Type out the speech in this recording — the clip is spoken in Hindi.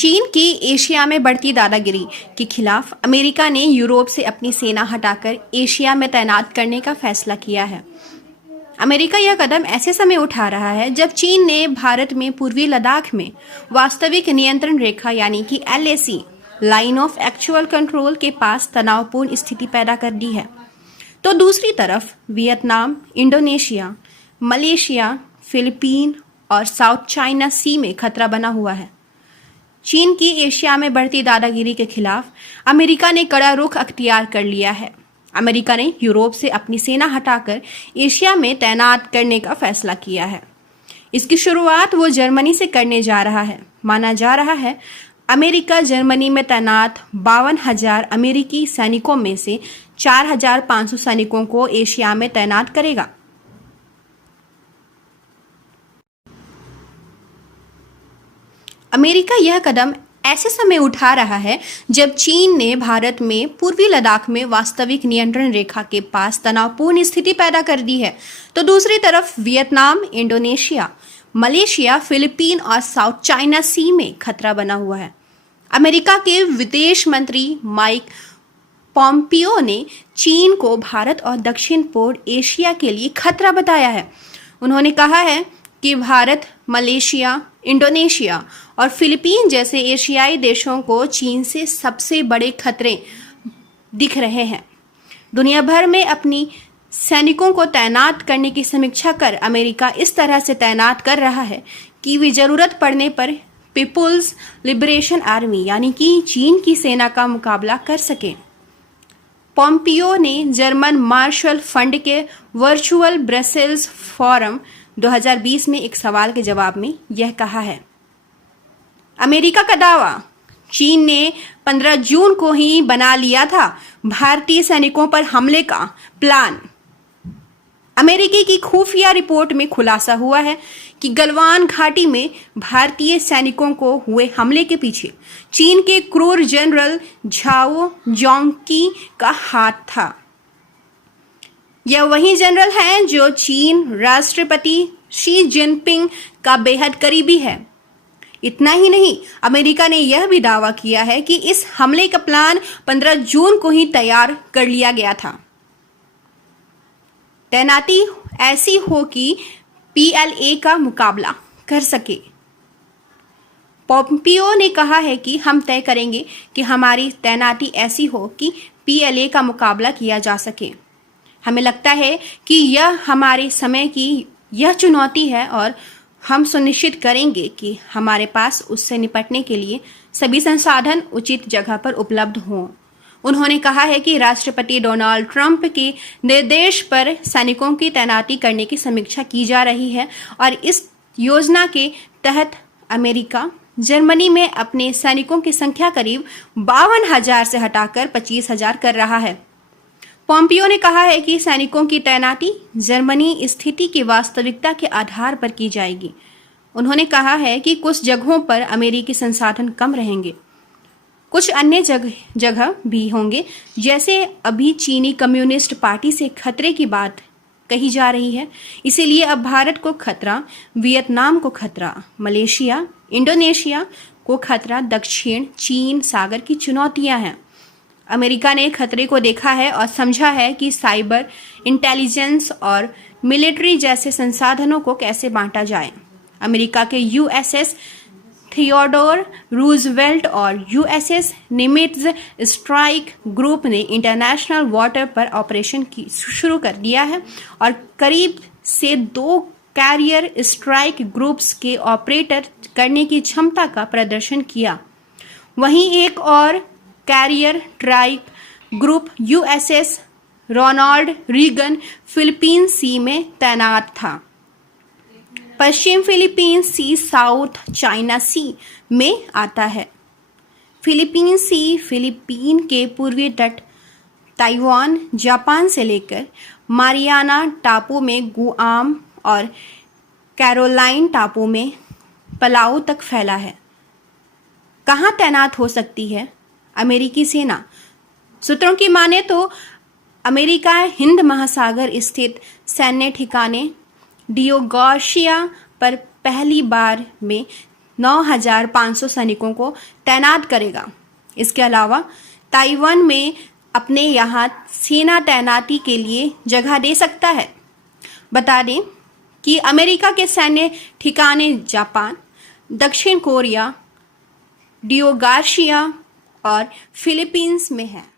चीन की एशिया में बढ़ती दादागिरी के खिलाफ अमेरिका ने यूरोप से अपनी सेना हटाकर एशिया में तैनात करने का फैसला किया है। अमेरिका यह कदम ऐसे समय उठा रहा है जब चीन ने भारत में पूर्वी लद्दाख में वास्तविक नियंत्रण रेखा यानी कि LAC line of actual control के पास तनावपूर्ण स्थिति पैदा कर दी है। तो दूसरी तरफ वियतनाम, इंडोनेशिया, मलेशिया, फिलीपीन और साउथ चाइना सी में खतरा बना हुआ है। चीन की एशिया में बढ़ती दादागिरी के खिलाफ अमेरिका ने कड़ा रुख अख्तियार कर लिया है। अमेरिका ने यूरोप से अपनी सेना हटाकर एशिया में तैनात करने का फैसला किया है। इसकी शुरुआत वो जर्मनी से करने जा रहा है। माना जा रहा है अमेरिका जर्मनी में तैनात 52,000 अमेरिकी सैनिकों में से 4,500 सैनिकों को एशिया में तैनात करेगा। अमेरिका यह कदम ऐसे समय उठा रहा है जब चीन ने भारत में पूर्वी लद्दाख में वास्तविक नियंत्रण रेखा के पास तनावपूर्ण स्थिति पैदा कर दी है। तो दूसरी तरफ वियतनाम, इंडोनेशिया, मलेशिया, फिलीपीन और साउथ चाइना सी में खतरा बना हुआ है। अमेरिका के विदेश मंत्री माइक पोम्पियो ने चीन को भारत और दक्षिण पूर्व एशिया के लिए खतरा बताया है। उन्होंने कहा है कि भारत, मलेशिया, इंडोनेशिया और फिलीपीन जैसे एशियाई देशों को चीन से सबसे बड़े खतरे दिख रहे हैं। दुनिया भर में अपनी सैनिकों को तैनात करने की समीक्षा कर अमेरिका इस तरह से तैनात कर रहा है कि वे जरूरत पड़ने पर पीपुल्स लिबरेशन आर्मी यानी कि चीन की सेना का मुकाबला कर सके। पोम्पियो ने जर्मन मार्शल फंड के वर्चुअल ब्रसेल्स फोरम 2020 में एक सवाल के जवाब में यह कहा है। अमेरिका का दावा, चीन ने 15 जून को ही बना लिया था भारतीय सैनिकों पर हमले का प्लान। अमेरिकी की खुफिया रिपोर्ट में खुलासा हुआ है कि गलवान घाटी में भारतीय सैनिकों को हुए हमले के पीछे चीन के क्रूर जनरल झाओ जोंगकी का हाथ था। यह वही जनरल है जो चीन राष्ट्रपति शी जिनपिंग का बेहद करीबी है। इतना ही नहीं, अमेरिका ने यह भी दावा किया है कि इस हमले का प्लान 15 जून को ही तैयार कर लिया गया था। तैनाती ऐसी हो कि PLA का मुकाबला कर सके। पोम्पियो ने कहा है कि हम तय करेंगे कि हमारी तैनाती ऐसी हो कि PLA का मुकाबला किया जा सके। हमें लगता है कि यह हमारे समय की यह चुनौती है और हम सुनिश्चित करेंगे कि हमारे पास उससे निपटने के लिए सभी संसाधन उचित जगह पर उपलब्ध हों। उन्होंने कहा है कि राष्ट्रपति डोनाल्ड ट्रंप के निर्देश पर सैनिकों की तैनाती करने की समीक्षा की जा रही है और इस योजना के तहत अमेरिका जर्मनी में अपने सैनिकों की संख्या करीब 52,000 से हटाकर 25,000 कर रहा है। पोम्पियो ने कहा है कि सैनिकों की तैनाती जर्मनी स्थिति की वास्तविकता के आधार पर की जाएगी। उन्होंने कहा है कि कुछ जगहों पर अमेरिकी संसाधन कम रहेंगे, कुछ अन्य जगह भी होंगे, जैसे अभी चीनी कम्युनिस्ट पार्टी से खतरे की बात कही जा रही है। इसीलिए अब भारत को खतरा, वियतनाम को खतरा, मलेशिया, इंडोनेशिया को खतरा, दक्षिण चीन सागर की चुनौतियां हैं। अमेरिका ने खतरे को देखा है और समझा है कि साइबर इंटेलिजेंस और मिलिट्री जैसे संसाधनों को कैसे बांटा जाए। अमेरिका के USS थियोडोर रूजवेल्ट और USS निमित्ज स्ट्राइक ग्रुप ने इंटरनेशनल वाटर पर ऑपरेशन शुरू कर दिया है और करीब से 2 कैरियर स्ट्राइक ग्रुप्स के ऑपरेटर करने की क्षमता का प्रदर्शन किया। वहीं एक और carrier strike group USS Ronald Reagan Philippine sea में तैनात था। पश्चिम Philippine sea south China sea में आता है। फिलीपीन सी फिलीपीन के पूर्वी तट ताइवान, जापान से लेकर मारियाना टापू में गुआम और कैरोलाइन टापू में पलाऊ तक फैला है। कहाँ तैनात हो सकती है अमेरिकी सेना? सूत्रों की माने तो अमेरिका हिंद महासागर स्थित सैन्य ठिकाने डियोगाशिया पर पहली बार में 9,500 सैनिकों को तैनात करेगा। इसके अलावा ताइवान में अपने यहाँ सेना तैनाती के लिए जगह दे सकता है। बता दें कि अमेरिका के सैन्य ठिकाने जापान, दक्षिण कोरिया, डियो गार्शिया और फिलीपींस में है।